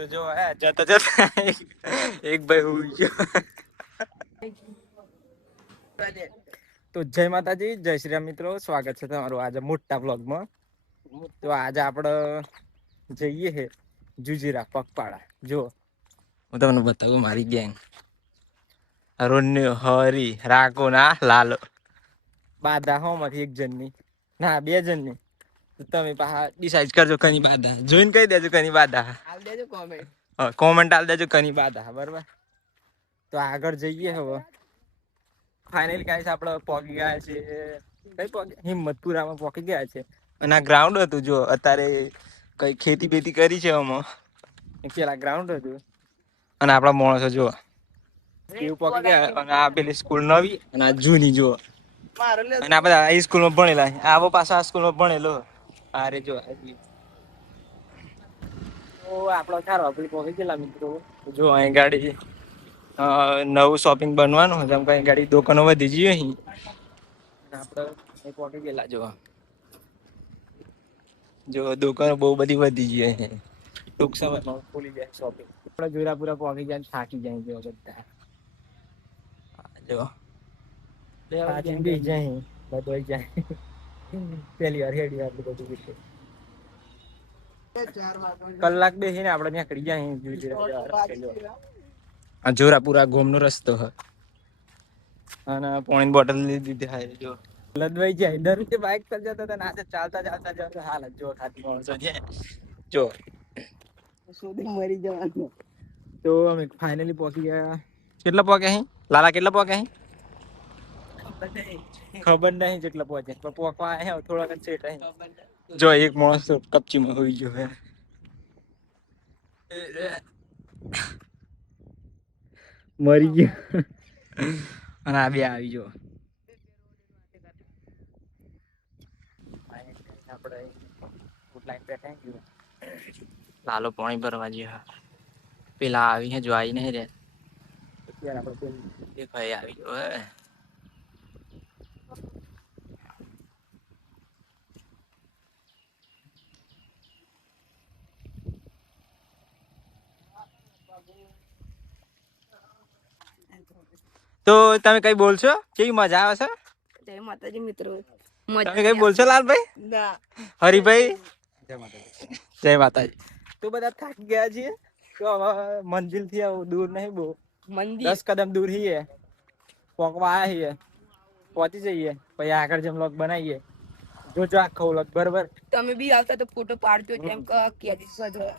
તો જો જતા જતા એક ભાઈ હુઈ ગયો. તો જય માતાજી, જય શ્રી રામ મિત્રો, સ્વાગત છે તમારું આજે મોટા બ્લોગમાં. તો આજે આપણે જઈએ હે જુજીરા પગપાળા. જો હું તમને બતાવું મારી ગેંગ. અરુણ્ય, હરી, રાકો ના લાલો. બાધા હો માંથી એક જણની ના 2 જણની. તમે પાહા ડિસાઈડ કરજો કની બાધા. જોઈને કહી દેજો કની બાધા. હાલ દેજો કોમેન્ટ. કોમેન્ટ આલ દેજો કની બાધા. બરાબર. તો આગળ જઈએ હવે. ફાઇનલી ગાઈસ આપણે પહોંચી ગયા છે. હિંમતપુરામાં પહોંચી ગયા છે. અને આ ગ્રાઉન્ડ હતું જો અત્યારે કઈ ખેતી બેતી કરી છે આમાં. પેલા ગ્રાઉન્ડ હતું અને આપણા માણસો જો એવું પહોંચી ગયા. અને આ પેલી સ્કૂલ નવી અને આ જૂની જો. અને આ બધા આ સ્કૂલમાં ભણેલા. આવો પાછો આ સ્કૂલમાં ભણેલો. અરે જો તો આપણો સારો આપણે પહોંચી ગયેલા મિત્રો. જો અહીં ગાડી નવું શોપિંગ બનવાનું જેમ કઈ ગાડી દુકાનો વધી જઈએ અહીં આપણે પહોંચી ગયેલા. જો દુકાનો બહુ બધી વધી ગઈ અહીં. ટૂંક સમયમાં ખુલી જાય શોપિંગ. આપણે જોરાપુરા પહોંચી જાય થાકી જાય જો બધા. જો થાકી બી જાય બધોય જાય. પેલી વાર હેડી આટલું બધું વિશે કલાક બેસીને આપણે નીકળી જાય. આ જોરાપુરા ગોમનો રસ્તો હ. અને પાણીની બોટલ લીધી દીધી હાય જો લદવાઈ જાય. દરરોજ બાઇક પર જતા હતા ને ચાલતા ચાલતા હાલત જો ખાતી માણસો છે જો સુધી મરી જવાનું. તો અમે ફાઇનલી પહોંચી ગયા. કેટલા પહોંચ્યા અહીં લાલા? કેટલા પહોંચ્યા અહીં? ખબર નહીં જેટલા પહોંચ્યા પણ પહોંચવા આવ્યા થોડાક જ સેટ અહીં. જો એક માણસ કપચીમાં હોઈ ગયો હે. મરી ગયો. અને આ બે આવી જો લાલો પાણી ભરવા જ્યો. પેલા આવી હે જો આવી નહીં રે. ભાઈ આવી ગયો હે. તો તમે કઈ બોલશો? કેવી મજા આવે છે? જય માતાજી મિત્રો. તમે કઈ બોલશો લાલભાઈ? ના. હરીભાઈ જય માતાજી. તો બધા થાકી ગયા છીએ. તો હવે મંજિલ થી દૂર નહીં બહુ. 10 કદમ દૂર છીએ. પોકવા આવ્યા છીએ. પહોંચી જઈએ પછી આગળ જેમ વ્લોગ બનાવીએ. જોજો આખો વ્લોગ. બરોબર. તમે બી આવતા તો ફોટો પાડજો જેમ કે કેદી સજો.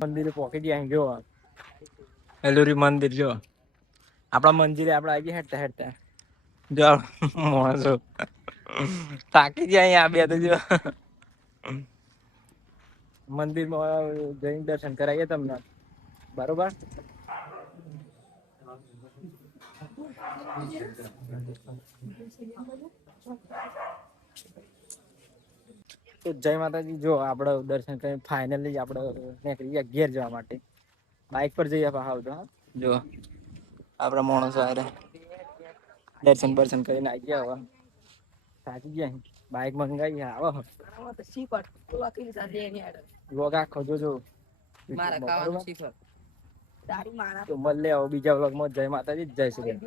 મંદિરે પહોંચી ગયા અહીં જો. હેલુરી મંદિર જો. આપણા મંદિરે આપણે આવી ગયા હેડતા હેડતા. જો માણસો થાકી ગયા અહીં આ બે તો જો. મંદિરમાં જઈને દર્શન કરાવીએ તમને. બરોબર. તો જય માતાજી. જો આપણે દર્શન કરીને ફાઇનલી આપણે નીકળી ગયા ઘેર જવા માટે. બાઇક પર જઈએ પાછા તો જો આપણા માણસો આરે દર્શન બર્શન કરીને આવી ગયા. હવે થાકી ગયા. બાઇક મંગાવી આવો વ્લોગ આખો જોજો. તો મળે બીજા વ્લોગમાં. જય માતાજી, જય શ્રી રામ.